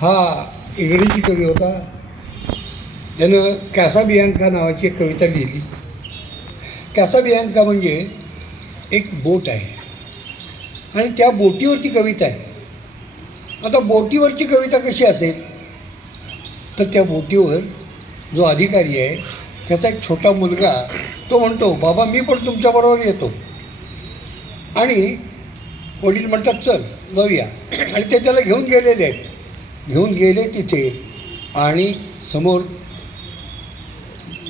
हा इंग्रजी कवी होता. त्यानं कॅसाबियांका नावाची एक कविता लिहिली. कॅसाबियांका म्हणजे एक बोट आहे. आणि त्या बोटीवरची कविता आहे. आता बोटीवरची कविता कशी असेल? तर त्या बोटीवर जो अधिकारी आहे त्याचा एक छोटा मुलगा तो म्हणतो बाबा मी पण तुमच्याबरोबर येतो. आणि वडील म्हणतात चल जाऊया. आणि ते त्याला घेऊन गेलेले आहेत. घेऊन गेले तिथे आणि समोर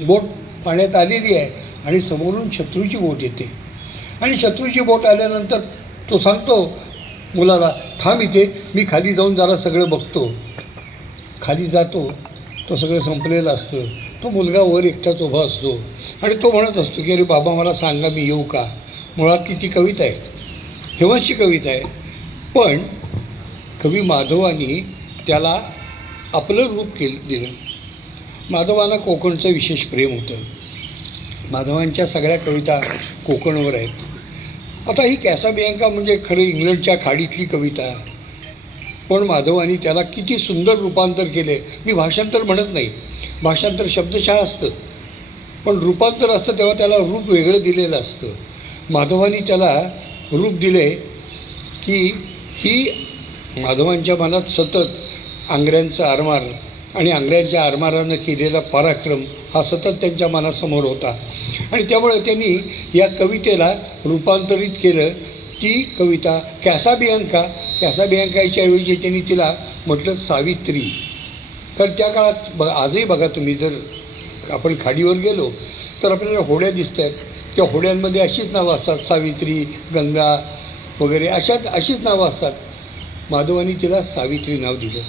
बोट पाण्यात आलेली आहे आणि समोरून शत्रूची बोट येते. आणि शत्रूची बोट आल्यानंतर तो सांगतो मुलाला थांब इथे मी खाली जाऊन जरा सगळं बघतो. खाली जातो तो सगळं संपलेलं असतं. तो मुलगा वर एकटाच उभा असतो आणि तो म्हणत असतो की अरे बाबा मला सांगा मी येऊ का? मुळात किती कविता आहे. हेवंशी कविता आहे. पण कवी माधवानी त्याला आपलं रूप केलं दिलं. माधवांना कोकणचं विशेष प्रेम होतं. माधवांच्या सगळ्या कविता कोकणवर आहेत. आता ही कॅसाबियांका म्हणजे खरं इंग्लंडच्या खाडीतली कविता. पण माधवांनी त्याला किती सुंदर रूपांतर केले. मी भाषांतर म्हणत नाही. भाषांतर शब्दशः असतं. पण रूपांतर असतं तेव्हा त्याला रूप वेगळं दिलेलं असतं. माधवानी त्याला रूप दिले की ही माधवांच्या मनात सतत आंग्र्यांचा आरमार आणि आंग्र्यांच्या आरमारानं केलेला पराक्रम हा सतत त्यांच्या मनासमोर होता. आणि त्यामुळे त्यांनी या कवितेला रूपांतरित केलं. ती कविता कॅसाबियांका. कॅसाबियांकाच्या ऐवजी त्यांनी तिला म्हटलं सावित्री. तर त्या काळात ब आजही बघा तुम्ही जर आपण खाडीवर गेलो तर आपल्याला होड्या दिसत आहेत त्या होड्यांमध्ये अशीच नावं असतात सावित्री गंगा वगैरे अशाच अशीच नावं असतात. माधवानी तिला सावित्री नाव दिलं.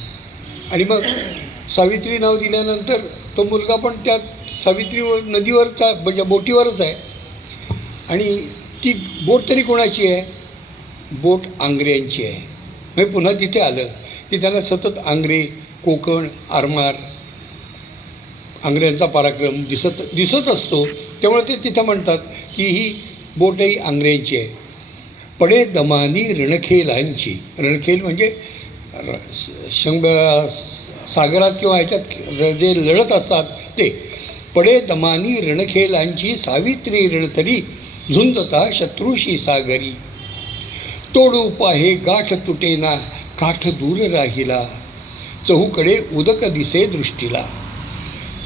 आणि मग सावित्री नाव दिल्यानंतर तो मुलगा पण त्या सावित्रीवर नदीवरचा म्हणजे बोटीवरच आहे. आणि ती बोट तरी कोणाची आहे? बोट आंग्र्यांची आहे. म्हणजे पुन्हा तिथे आलं की त्यांना सतत आंग्रे कोकण आरमार आंग्र्यांचा पराक्रम दिसत दिसत असतो. त्यामुळे ते तिथं म्हणतात की ही बोटही आंग्र्यांची आहे. पडे दमानी रणखेलांची. रणखेल म्हणजे शंभ सागरात किंवा ह्याच्यात र- जे लढत असतात ते. पडे दमानी रणखेलांची सावित्री रणतरी झुंजता शत्रूशी सागरी. तोडू पाहे गाठ तुटेना काठ दूर राहिला. चहूकडे उदक दिसे दृष्टीला.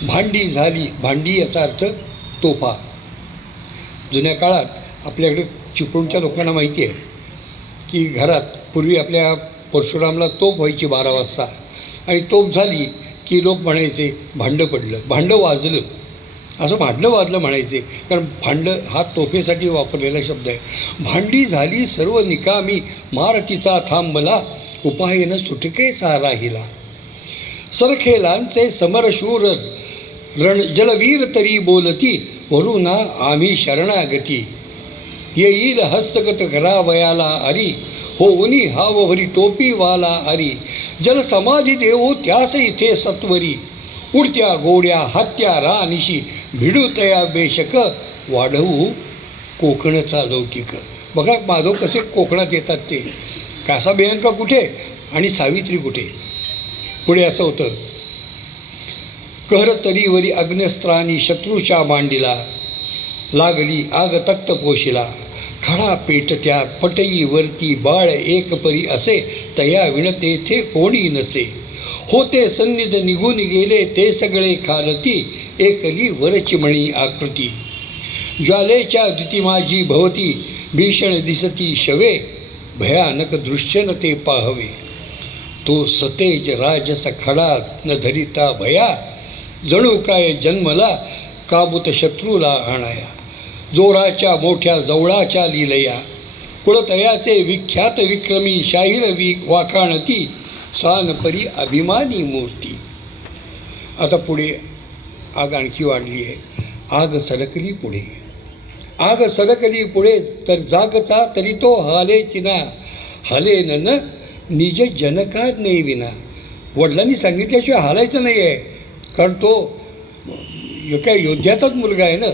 भांडी झाली भांडी याचा अर्थ तोफा. जुन्या काळात आपल्याकडे चिपळूणच्या लोकांना माहिती आहे की घरात पूर्वी आपल्या परशुरामला तोफ व्हायची बारा वाजता. आणि तोफ झाली की लोक म्हणायचे भांडं पडलं भांडं वाजलं. असं भांडं वाजलं म्हणायचे कारण भांडं हा तोफेसाठी वापरलेला शब्द आहे. भांडी झाली सर्व निकामी मारतीचा थांबला उपायनं सुटकेचा राहिला सरखेलांचे समरशूर रण जलवीर तरी बोलती वरुणा आम्ही शरणागती. येईल हस्तगत करावयाला अरी होऊनी हावभरी टोपी वाला हरी जल समाधी देऊ त्यास इथे सत्वरी. उडत्या गोड्या हत्या रानिशी भिडू तया बेशक वाढवू कोकणचा लौकिक बघा माधव कसे कोकणात येतात ते. कासा बियांका कुठे आणि सावित्री कुठे? पुढे असं होतं. कहर तरीवरी अग्नस्त्रानी शत्रूच्या मांडीला लागली आग तक्त पोशिला. खडा पेटत्या पटईवरती बाळ एक परी असे तया विण तेथे कोणी नसे. होते सन्निध निघून गेले ते सगळे खालती एकली वरचिमणी आकृती. ज्वालेच्या द्युती माझी भवती भीषण दिसती शवे भयानक दृश्य न ते पाहवे. तो सतेज राजस खडा न धरिता भया जणू काय जन्मला काबूत शत्रूला आणाया. जोराच्या मोठ्या जवळाच्या लिलया कुळतयाचे विख्यात विक्रमी शाहीर वि वाखाणती सानपरी अभिमानी मूर्ती. आता पुढे आग आणखी वाढली आहे. आग सरकली पुढे. आग सरकली पुढे तर जागता तरी तो हाले चिना. हाले न निज जनका नाही विना. वडिलांनी सांगितल्याशिवाय हालायचं नाही आहे कारण तो एका योद्ध्याचाच मुलगा आहे ना?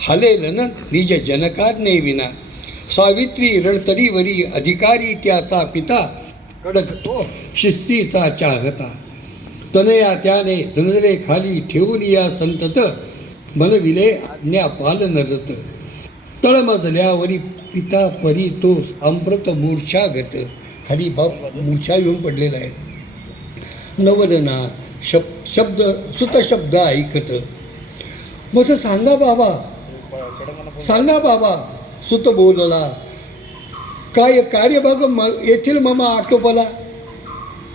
हलेलन निज जनकाज्ञे विना सावित्री रणतरीवरी अधिकारी त्याचा पिता कडक तो शिस्तीचा चाहता तनया त्याने नजरे खाली ठेवून या संतत मनविले आज्ञा पालनरत तळमजल्यावरी पिता परी तो अमृत मूर्छागत हरी बाप मूर्छा येऊन पडलेला आहे नवलना शब शब्द सुतशब्द ऐकत मग सांगा बाबा सांगा बाबा सुत बोलला. काय कार्यभाग म येथील मामा आटोपला.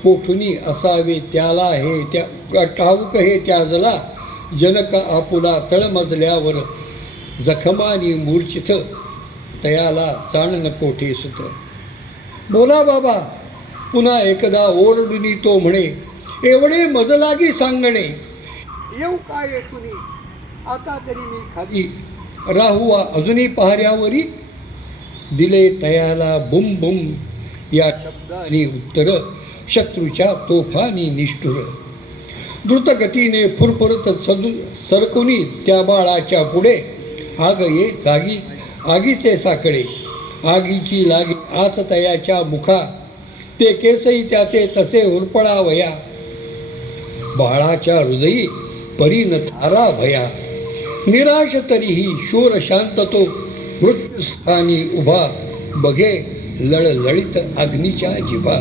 कोठुनी असावे त्याला हे त्या ठाऊक हे त्याजला. जनक आपुला तळमजल्यावर जखमानी मूर्छित. तयाला चाणन कोठे सुत? बोला बाबा पुन्हा एकदा ओरडुनी तो म्हणे एवढे मजलागी सांगणे. येऊ काय तुम्ही आता तरी मी खाली राहू अजूनही पहाऱ्यावरी दिले तयाला बुम बुम. या शब्दानी उत्तर शत्रूच्या तोफानी निष्ठुर. द्रुतगतीने फुरफुरत सदू सरकुनी त्या बाळाच्या पुढे आग ये जागी आगीचे साकडे आगीची लागी आच तयाच्या मुखा. ते केसही त्याचे तसे उरपळावया. बाळाच्या हृदयी परीन थारा भया. निराश तरीही शूर शांत तो मृत्यूस्थानी उभा बघे लळलळित अग्नीच्या जिभा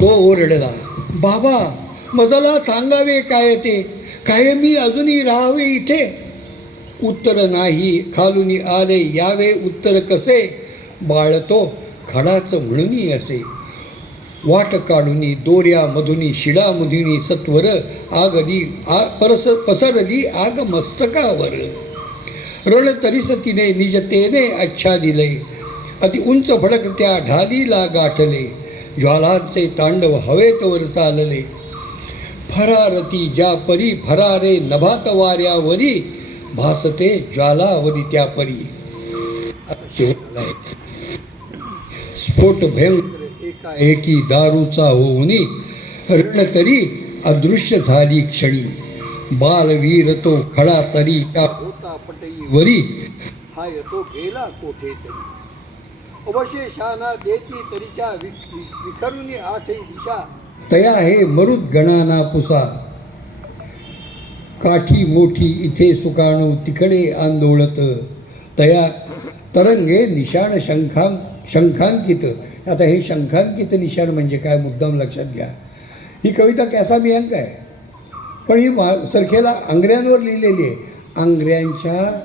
तो ओरडला बाबा मजला सांगावे काय ते? काय मी अजूनही राहावे इथे? उत्तर नाही खालून आले यावे उत्तर कसे? बाळतो खडाच म्हणूनही असे. वाट काढुनी दोऱ्या मधुनी शिडा मधुनी सत्वर आगली आ परस पसरली आग मस्तकावर रण तरीस तिने निजतेने अच्छा दिले अति उंच भडक त्या ढालीला गाठले ज्वालांचे तांडव हवेतवर चालले फरारती ज्या परी फरारे नभात वाऱ्यावरी भासते ज्वालावरी त्या परी स्फोट भयंकर एकाएकी दारूचा होऊनी रण तरी अदृश्य झाली क्षणी. बालवीर तो खडा तरी त्या होता पटई वरी हा येतो गेला कोठे तरी. अवशेषाना देती तरीच्या विखरुनी आठही दिशा तया हे मरुद गणाना पुसा. काठी मोठी इथे सुकाणू तिकडे आंदोळत तया तरंगे निशाण शंखां शंखांकित. आता हे शंखांकित निशाण म्हणजे काय मुद्दाम लक्षात घ्या. ही कविता कॅसा बियांक आहे? पण ही मा सरखेला आंग्र्यांवर लिहिलेली आहे. आंग्र्यांच्या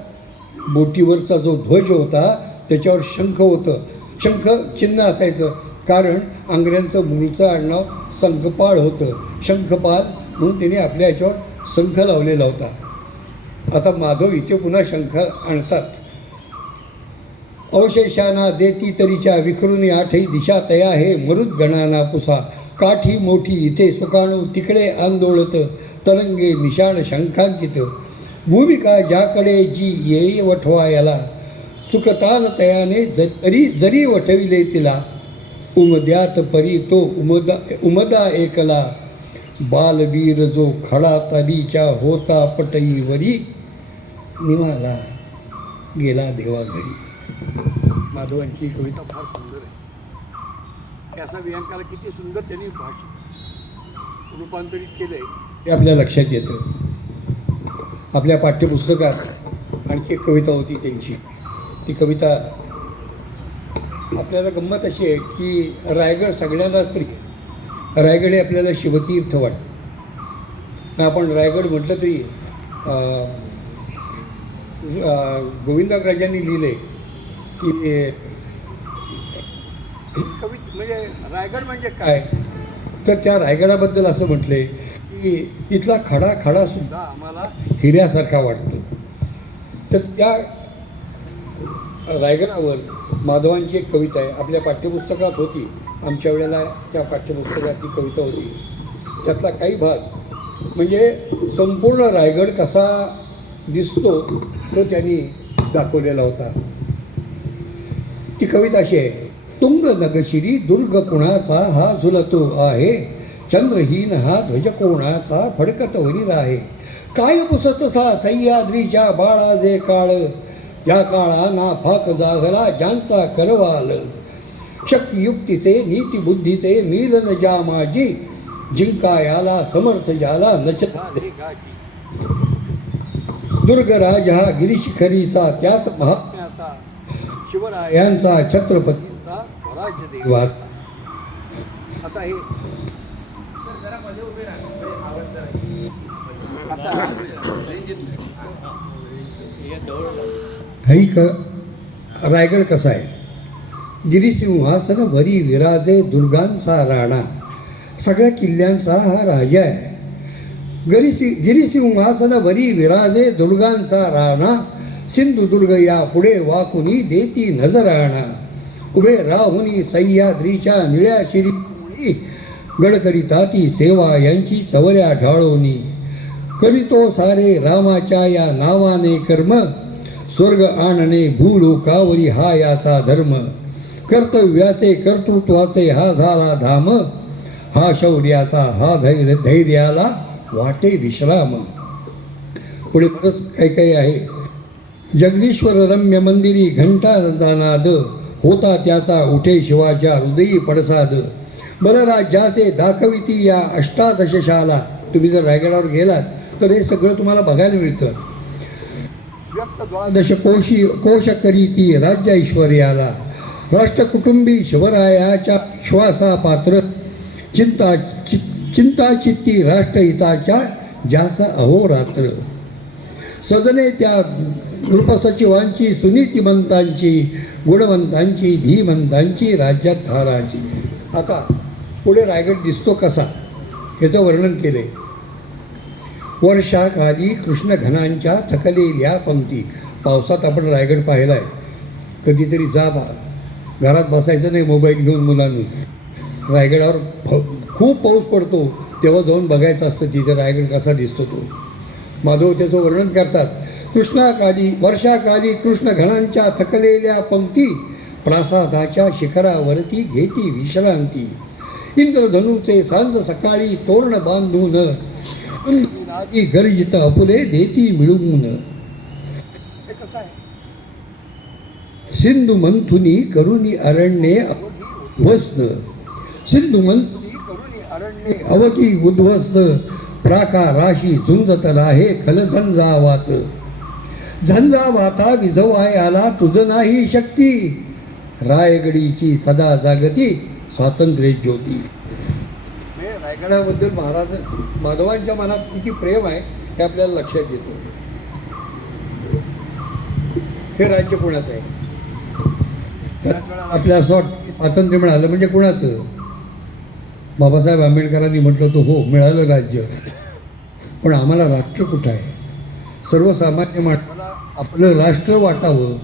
बोटीवरचा जो ध्वज होता त्याच्यावर शंख होतं. शंख चिन्ह असायचं. कारण आंग्र्यांचं मूळचं आडनाव संखपाळ होतं. शंखपाल म्हणून त्यांनी आपल्या याच्यावर शंख लावलेला होता. आता माधव इथे पुन्हा शंख आणतात. अवशेषाना देती तरीच्या विखरुनी आठही दिशा तया हे मरुद गणाना पुसा. काठी मोठी इथे सुकाणू तिकडे आंदोळत. तरंगे निशाण शंखांकित. भूमिका ज्याकडे जी येई वठवा याला. चुकतान तयाने ज तरी जरी वठविले तिला. उमद्यात परी तो उमदा उमदा एकला. बालवीर जो खडा तरीच्या होता पटईवरी निवाला गेला देवा घरी माधवांची कविता फार सुंदर आहे. त्याचा वियांकाला किती सुंदर त्यांनी भाषा रूपांतरित केलं आहे हे आपल्या लक्षात येतं. आपल्या पाठ्यपुस्तकात आणखी एक कविता होती त्यांची. ती कविता आपल्याला गंमत अशी आहे की रायगड सगळ्यांनाच प्रिय रायगड हे आपल्याला शिवतीर्थ वाटतं. आपण रायगड म्हटलं तरी अं, अं, लिहिले की कवी म्हणजे रायगड म्हणजे काय? तर त्या रायगडाबद्दल असं म्हटलंय की इथला खडा खडा सुद्धा आम्हाला हिऱ्यासारखा वाटतो. तर त्या रायगडावर माधवांची एक कविता आहे. आपल्या पाठ्यपुस्तकात होती. आमच्या वेळेला त्या पाठ्यपुस्तकात ती कविता होती. त्यातला काही भाग म्हणजे संपूर्ण रायगड कसा दिसतो तो त्यांनी दाखवलेला होता. ती कविता अशी आहे तुंग नगशिरी दुर्ग कुणाचा हा झुलतो आहे चंद्रहीन हा ध्वज कोणाचा फडकत वरील आहे काय पुसतसा सह्याद्रीच्या बाळा जे काळ या काळा ना फाक जागला ज्यांचा करवाल. शक्तियुक्तीचे नीतिबुद्धीचे मिलन ज्या माझी जिंका याला समर्थ याला नचता दुर्गराज हा गिरीशिखरीचा त्याच महात्म्याचा शिवरायांचा छत्रपतींचा स्वराज्य देवा आता हे काही क रायगड कसा आहे? गिरिसिंहासन वरी विराजे दुर्गांचा राणा. सगळ्या किल्ल्यांचा हा राजा आहे. गरिसि गिरिसिंहासन वरी विराजे दुर्गांचा राणा. सिंधुदुर्ग या पुढे वाकुनी देती नजर आणा उभे राहुनी सह्याद्रीच्या निळ्या शिरी गडकरीता ती सेवा यांची चवऱ्या ढाळोनी. करीतो सारे रामाच्या या नावाने कर्म स्वर्ग आणणे भूलोकावरी हा याचा धर्म. कर्तव्याचे कर्तृत्वाचे हा झाला धाम हा शौर्याचा हा धैर्य धैर्याला वाटे विश्राम. पुढे बरंच काही काही आहे. जगदीश्वर रम्य मंदिरी घंटानाद होता त्याचा उठे शिवाच्या हृदयी पडसाद. बलराज्याचे दाखविती या अष्टादशशाला तुम्ही जर रायगडावर गेलात तर हे सगळं तुम्हाला बघायला मिळतं. व्यक्त द्वादश कोशी कोश करीती राज्य ऐश्वर्याला राष्ट्रकुटुंबी शिवरायाच्या श्वासा पात्र चिंता चि चिंता चित्ती राष्ट्रहिताच्या जास अहोरात्र. सदने त्या कृपसचिवांची सुनीतिमंतांची गुणवंतांची धीमंतांची राज्यात धाराची आता पुढे रायगड दिसतो कसा? याचं वर्णन केले. वर्षाखाली कृष्णघनांच्या थकलेल्या पंक्ती. पावसात आपण रायगड पाहिला आहे कधीतरी जा बा. घरात बसायचं नाही मोबाईल घेऊन मुलांनी. रायगडावर खूप पाऊस पडतो. तेव्हा जाऊन बघायचं असतं तिथे रायगड कसा दिसतो तो. माधव त्याचं वर्णन करतात. कृष्णाकाली वर्षाकाली कृष्णघणांच्या थकलेल्या पंक्ती प्रासादाच्या शिखरावरती घेती विश्रांती. इंद्रधनुचे सांज सकाळी तोरण बांधून आधी गर्जित अपुले देती मिळवून सिंधू मंथुनी करुणी अरण्ये उद्ध्वस्त. सिंधू मंथुनी करुणी अरण्ये अवकी उद्वस्त प्राका राशी झुंजतला आहे जावात झंझावाता विझवायाला तुझ नाही शक्ती. रायगडीची सदा जागती स्वातंत्र्य ज्योती. म्हणजे रायगडाबद्दल महाराज माधवांच्या मनात किती प्रेम आहे हे आपल्याला लक्षात येतं. हे राज्य कोणाचं आहे? तर आपल्या असं स्वातंत्र्य मिळालं म्हणजे कोणाचं? बाबासाहेब आंबेडकरांनी म्हटलं होतं हो मिळालं राज्य. पण आम्हाला राष्ट्र कुठं आहे? सर्वसामान्य माणसाला आपलं राष्ट्र वाटावं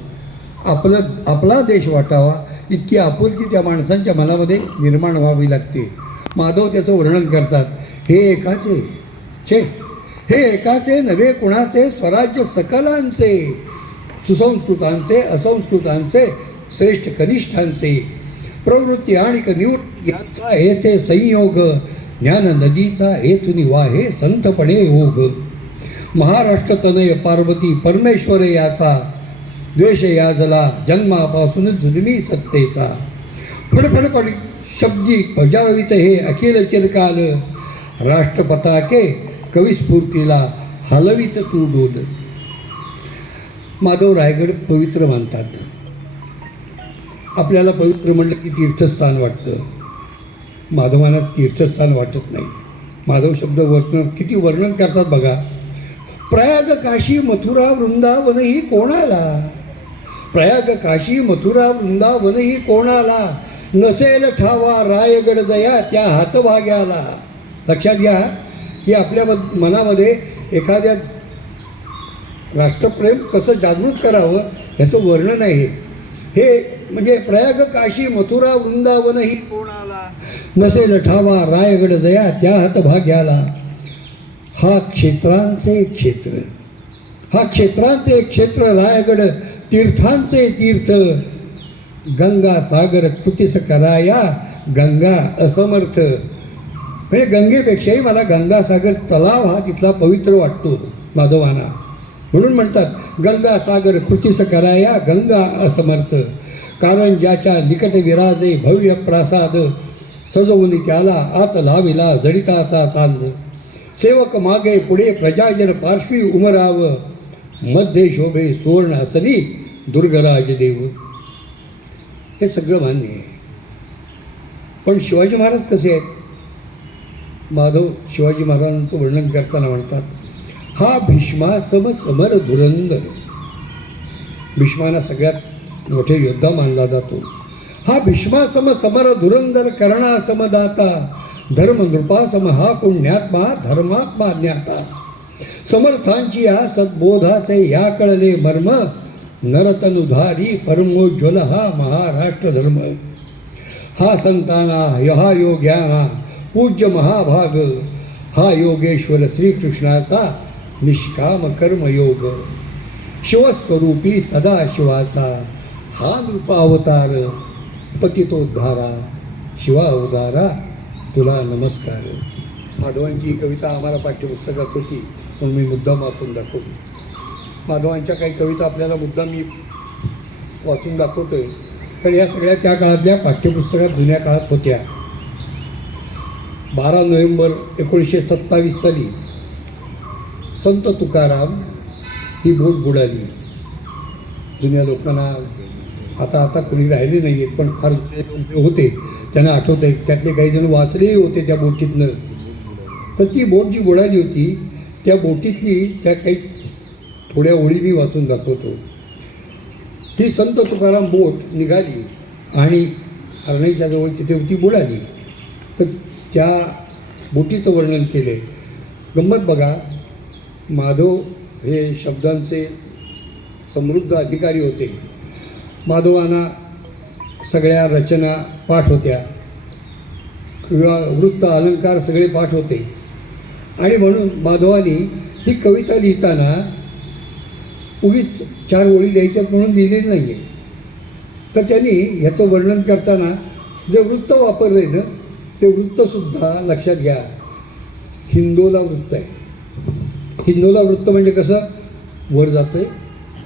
आपलं आपला देश वाटावा इतकी आपुलकी त्या माणसांच्या मनामध्ये निर्माण व्हावी लागते. माधव त्याचं वर्णन करतात हे एकाचे छे हे एकाचे नव्हे कुणाचे स्वराज्य सकलांचे सुसंस्कृतांचे असंस्कृतांचे श्रेष्ठ कनिष्ठांचे प्रवृत्ती आणि निवृत्ती यांचा हे ते संयोग ज्ञान नदीचा हेतुनी वाहे संतपणे योग. महाराष्ट्र तनय पार्वती परमेश्वर याचा द्वेष याजला जन्मापासून जुलमी सत्तेचा. फडफडकडी शब्दी भजावित हे अखिल चिरकाल राष्ट्रपताके कविस्फूर्तीला हलवित तू डोल माधव रायगड पवित्र मानतात. आपल्याला पवित्र म्हणलं की तीर्थस्थान वाटतं. माधवांना तीर्थस्थान वाटत नाही. माधव शब्द वर्णन किती वर्णन करतात बघा. प्रयाग काशी मथुरा वृंदावन ही कोणाला? प्रयाग काशी मथुरा वृंदावन ही कोणाला? नसेल ठावा रायगड दया त्या हातभाग्याला लक्षात घ्या की आपल्या मनामध्ये एखाद्या राष्ट्रप्रेम कसं जागृत करावं ह्याचं वर्णन आहे हे. म्हणजे प्रयाग काशी मथुरा वृंदावन ही कोणाला? नसेल ठावा रायगड दया त्या हातभाग्याला हा क्षेत्रांचे क्षेत्र. हा क्षेत्रांचे क्षेत्र रायगड तीर्थांचे तीर्थ. गंगा सागर कृतीस कराया गंगा असमर्थ. म्हणजे गंगेपेक्षाही मला गंगासागर तलाव हा तिथला पवित्र वाटतो माधवाना. म्हणून म्हणतात गंगासागर कृतीस कराया गंगा असमर्थ. कारण ज्याच्या निकट विराजे भव्य प्रासाद सजवून त्याला आत लाविला जडिताचा चांद. सेवक मागे पुढे प्रजाजन पार्श्वी उमरावमध्ये शोभे सुवर्ण हसनी दुर्गराज देव हे सगळं मान्य आहे पण शिवाजी महाराज कसे आहेत माधव शिवाजी महाराजांचं वर्णन करताना म्हणतात हा भीष्मा सम समर धुरंदर भीष्माना सगळ्यात मोठे योद्धा मानला जातो हा भीष्मा सम समर धुरंदर कर्णा समदाता धर्म नृपा सम हा पुण्यात्मा धर्मात्मा ज्ञाता. समर्थांची या सद्बोधाचे या कळले मर्म नरतनुधारी परमोज्वल हा महाराष्ट्र धर्म हा संताना यहा योग्याना पूज्य महाभाग हा योगेश्वर श्रीकृष्णाचा निष्काम कर्मयोग. शिवस्वरूपी सदाशिवाचा हा नृपावतार पतितोद्धारा शिवा तुला नमस्कार. माधवांची ही कविता आम्हाला पाठ्यपुस्तकात होती म्हणून मी मुद्दाम वाचून दाखवली माधवांच्या काही कविता आपल्याला मुद्दाम मी वाचून दाखवतोय. तर या सगळ्या त्या काळातल्या पाठ्यपुस्तकात जुन्या काळात होत्या. बारा नोव्हेंबर एकोणीसशे सत्तावीस साली संत तुकाराम ही बोट बुडाली. जुन्या लोकांना आता आता कोणी राहिले नाही आहेत पण फार होते. त्यांना आठवत आहे त्यातले काही जण वाचलेही होते त्या बोटीतनं. तर ती बोट जी बुडाली होती त्या बोटीतली त्या काही थोड्या ओळी मी वाचून दाखवतो. ती संत तुकाराम बोट निघाली आणि हरणीच्या जवळ तिथे ती बुडाली. तर त्या बोटीचं वर्णन केले गंमत बघा माधव हे शब्दांचे समृद्ध अधिकारी होते. माधवांना सगळ्या रचना पाठ होत्या. किंवा वृत्त अलंकार सगळे पाठ होते. आणि म्हणून माधवानी ही कविता लिहिताना उगीच चार ओळी द्यायच्यात म्हणून लिहिलेली नाही आहे तर त्यांनी ह्याचं वर्णन करताना जे वृत्त वापरले ना ते वृत्तसुद्धा लक्षात घ्या. हिंदोला वृत्त आहे. हिंदोला वृत्त म्हणजे कसं? वर जातं आहे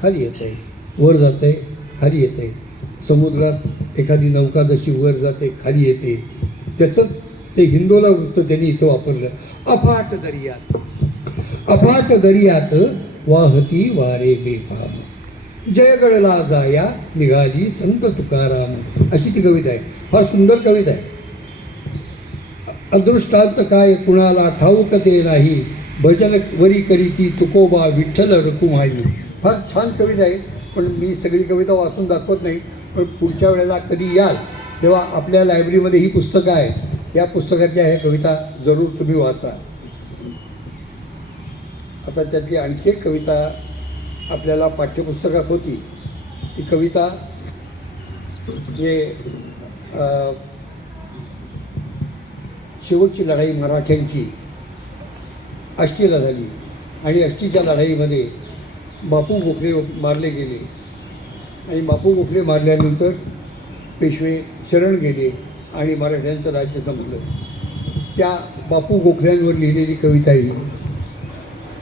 खाली येतं आहे वर जातं आहे खाली येतं आहे समुद्रात एखादी नौका जशी वर जाते खाली येते. त्याचंच ते हिंदोला वृत्त त्यांनी इथं वापरलं. अफाट दर्यात. अफाट दर्यात वाहती वारे बेफाम. जयगडला जाया निघाली संत तुकाराम. अशी ती कविता आहे. फार सुंदर कविता आहे. अदृष्टांत काय कुणाला ठाऊक ते नाही. भजन वरी करी ती तुकोबा विठ्ठल रकुमाई फार छान कविता आहे. पण मी सगळी कविता वाचून दाखवत नाही. पण पुढच्या वेळेला कधी याल तेव्हा आपल्या लायब्ररीमध्ये ही पुस्तकं आहेत. या पुस्तकातल्या ह्या कविता जरूर तुम्ही वाचा. आता त्यातली आणखी एक कविता आपल्याला पाठ्यपुस्तकात होती. ती कविता जे शेवटची लढाई मराठ्यांची. आष्टीला झाली आणि आष्टीच्या लढाईमध्ये बापू बोखरे मारले गेले. आणि बापू गोखले मारल्यानंतर पेशवे शरण गेले आणि मराठ्यांचं राज्य संपलं. त्या बापू गोखल्यांवर लिहिलेली कविता ही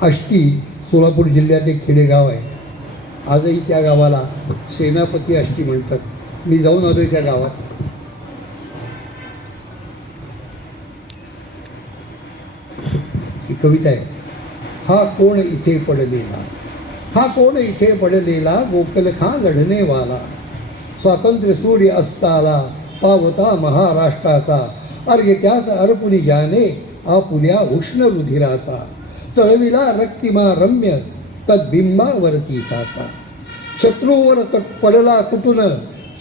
आष्टी सोलापूर जिल्ह्यात एक खेडेगाव आहे. आजही त्या गावाला सेनापती आष्टी म्हणतात. मी जाऊन आलो त्या गावात. ही कविता आहे. हा कोण इथे पडलेला? हा कोण इथे पडलेला? गोकलखा लढणेवाला स्वातंत्र्य सूर्य असताला पावता महाराष्ट्राचा. अर्घ्य त्यास अर्पुनी जाने आपुल्या उष्ण रुधिराचा चळविला रक्तिमा रम्य तद्बिंबावरती साचा. शत्रूवर तट पडला कुटून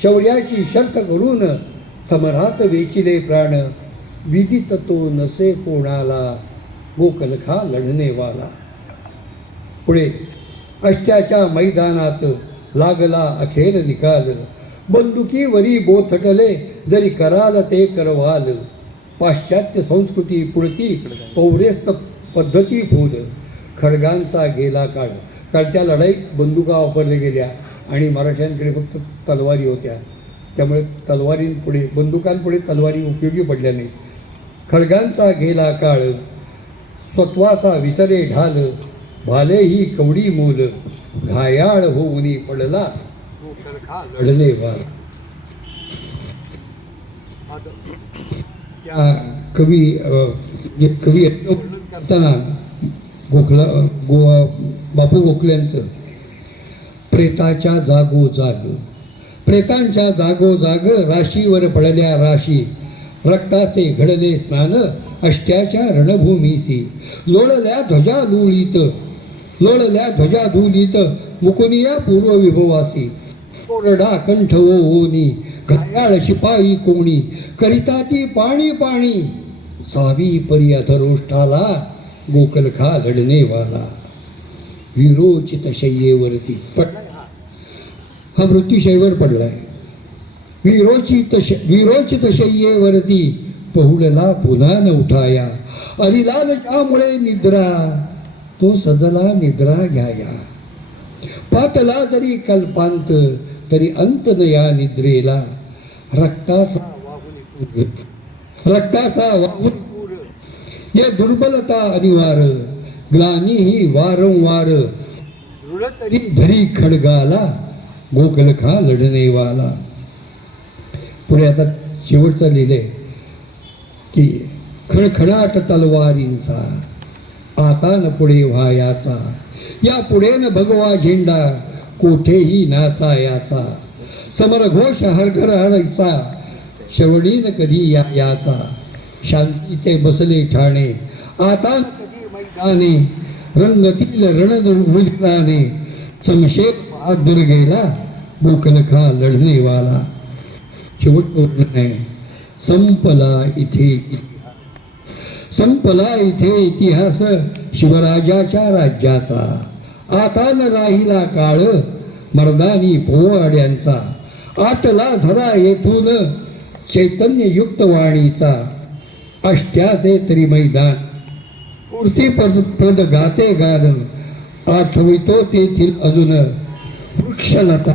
शौर्याची शर्त करून समरात वेचिले प्राण. विदित तो नसे कोणाला? गोकलखा लढणेवाला पुढे अष्ट्याच्या मैदानात लागला अखेर निकाल. बंदुकीवरी बोथटले जरी कराल ते करवाल. पाश्चात्य संस्कृती पुढती पौरेस्त पद्धती फूल खडगांचा गेला काळ. कारण त्या लढाईत बंदुका वापरल्या गेल्या आणि मराठ्यांकडे फक्त तलवारी होत्या. त्यामुळे तलवारींपुढे बंदुकांपुढे तलवारी उपयोगी पडल्या नाही खडगांचा गेला काळ. सत्वाचा विसरे ढाल. भाले ही कवडी मोल घायाळ होऊनी पडला लढले त्या कवी कवी करताना गोखला गो बापू गोखल्यांचं प्रेताच्या जागो जाग. प्रेतांच्या जागो जाग राशीवर पडल्या राशी. रक्ताचे घडले स्नान अष्ट्याच्या रणभूमीसी लोळल्या ध्वजा लुळीत लोळल्या ध्वजा धुलीत मुकुनिया पूर्व विभवासी कोरडा कंठ ओनी घायाळ शिपाई कोणी करिता ती पाणी पाणी. सावी परी अथरोष्ठाला गोकलखा लढणेवाला विरोचित शय्येवरती पडलाय हा. हा मृत्यूशय्येवर पडलाय. विरोचित श विरोचित शय्येवरती पहुडला पुन्हा न उठाया. अरिलाल त्यामुळे निद्रा तो सदला निद्रा घ्याया. पातला जरी कल्पांत तरी अंत न या निद्रेला. रक्ताचा वाहून- रक्ताचा वाहून या दुर्बलता अनिवार ग्लानी ही वारंवार तरी धरी खडगाला गोकलखा लढणेवाला. पुढे आता शेवटचं लिहिले की खणखणाट तलवारींचा. आता न पुढे व्हायाचा. या पुढे न भगवा झेंडा कोठेही नाचा याचा समरघोष हरघर हरायचा श्रवणीन कधी या याचा शांतीचे बसले ठाणे आता न मैदाने रंगतील रणरुद्राने समशेर हात दुर्गेला गोकलखा लढणेवाला शेवट संपला इथे. संपला इथे इतिहास शिवराजाच्या राज्याचा. आता न राहिला काळ मर्दानी पोवाड्यांचा. आटला झरा येथून चैतन्ययुक्त वाणीचा. अष्ट्याचे तरी मैदान मूर्ती प्रद गाते गान आठवितो तेथील अजून वृक्षलता